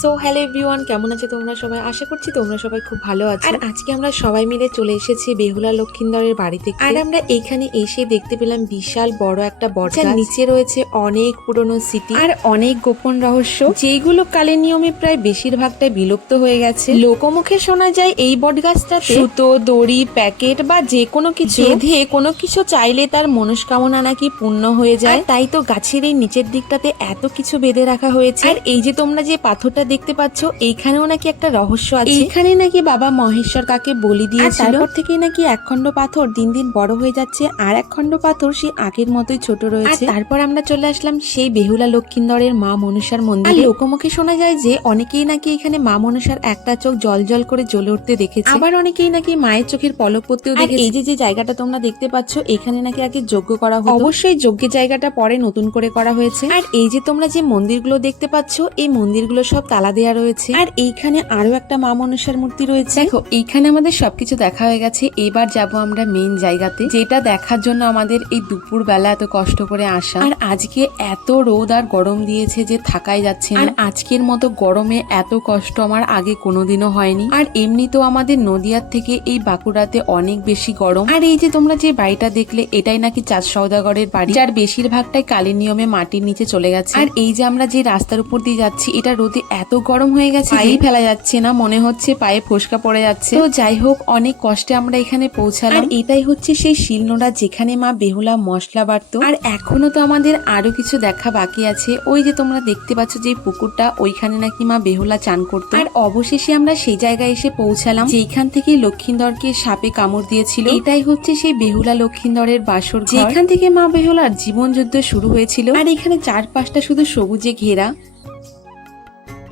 So hello everyone, কেমন আছো তোমরা সবাই? আশা করছি তোমরা সবাই খুব ভালো আছো। আর আজকে আমরা সবাই মিলে চলে এসেছি বেহুলা লক্ষিন্দরের বাড়িতে। আর আমরা এইখানে এসে দেখতে পেলাম বিশাল বড় একটা বটগাছ, নিচে রয়েছে অনেক পুরনো স্মৃতি আর অনেক গোপন রহস্য, যেইগুলো কালের নিয়মে প্রায় বেশিরভাগটাই বিলুপ্ত হয়ে গেছে। লোকমুখে শোনা যায় এই বটগাছটাতে সুতো, দড়ি, প্যাকেট বা যে কোনো কিছু বেঁধে কোনো কিছু চাইলে তার মনস্কামনা নাকি পূর্ণ হয়ে যায়। তাই তো গাছের এই নিচের দিকটাতে এত কিছু বেঁধে রাখা হয়েছে। আর এই যে তোমরা যে পাথরটা দেখতে পাচ্ছ, এইখানেও নাকি একটা রহস্য আছে। এইখানে নাকি বাবা মহেশ্বর কাকে বলি দিয়েছিল, তারপর থেকেই নাকি এক খণ্ড পাথর দিন দিন বড় হয়ে যাচ্ছে, আর এক খণ্ড পাথর সেই আগের মতোই ছোট রয়েছে। তারপর আমরা চলে আসলাম সেই বেহুলা লক্ষিন্দরের মা মনসার মন্দিরে। লোকমুখে শোনা যায় যে অনেকেই নাকি এখানে মা মনসার একটা চোখ জল জল করে জ্বলে উঠতে দেখেছে, আবার অনেকেই নাকি মায়ের চোখের পলক পড়তেও দেখেছে। এই যে জায়গাটা তোমরা দেখতে পাচ্ছ, এখানে নাকি আগে যজ্ঞ করা হতো। অবশ্যই যজ্ঞের জায়গাটা পরে নতুন করে করা হয়েছে। আর এই যে তোমরা যে মন্দিরগুলো দেখতে পাচ্ছ, এই মন্দিরগুলো সব তালা দেওয়া রয়েছে। আর এইখানে আরো একটা মা মনসার মূর্তি রয়েছে। দেখো, এইখানে আমাদের সবকিছু দেখা হয়ে গেছে। এবার যাব আমরা মেইন জায়গাতে, যেটা দেখার জন্য আমাদের এই দুপুর বেলা এত কষ্ট করে আসা। আর আজকে এত রোদ আর গরম দিয়েছে যে থাকাই যাচ্ছে না। আর আজকের মতো গরমে এত কষ্ট আমার আগে কোনোদিনও হয়নি। আর এমনিতেও আমাদের নদিয়ার থেকে এই বাঁকুড়াতে অনেক বেশি গরম। আর এই যে তোমরা যে বাড়িটা দেখলে, এটাই নাকি চাঁদ সওদাগরের বাড়ি, যার বেশিরভাগটাই কালের নিয়মে মাটির নিচে চলে গেছে। আর এই যে আমরা যে রাস্তার উপর দিয়ে যাচ্ছি, এটা রোদে এত গরম হয়ে গেছে, পায়েই ফেলা যাচ্ছে না, মনে হচ্ছে পায়ে ফোসকা পড়ে যাচ্ছে। তো যাই হোক, অনেক কষ্টে আমরা এখানে পৌঁছালাম। এটাই হচ্ছে সেই শিলনোড়া যেখানে মা বেহুলা মশলা বাটতো। আর এখনো তো আমাদের আরো কিছু দেখা বাকি আছে। ওই যে তোমরা দেখতে পাচ্ছ যে পুকুরটা, ওইখানে নাকি মা বেহুলা চান করতো। আর অবশেষে আমরা সেই জায়গায় এসে পৌঁছালাম যেখান থেকে লক্ষিন্দরকে সাপে কামড় দিয়েছিল। এটাই হচ্ছে সেই বেহুলা লক্ষিন্দরের বাসর ঘর, যেখান থেকে মা বেহুলার জীবন যুদ্ধ শুরু হয়েছিল। আর এখানে চারপাশটা শুধু সবুজে ঘেরা।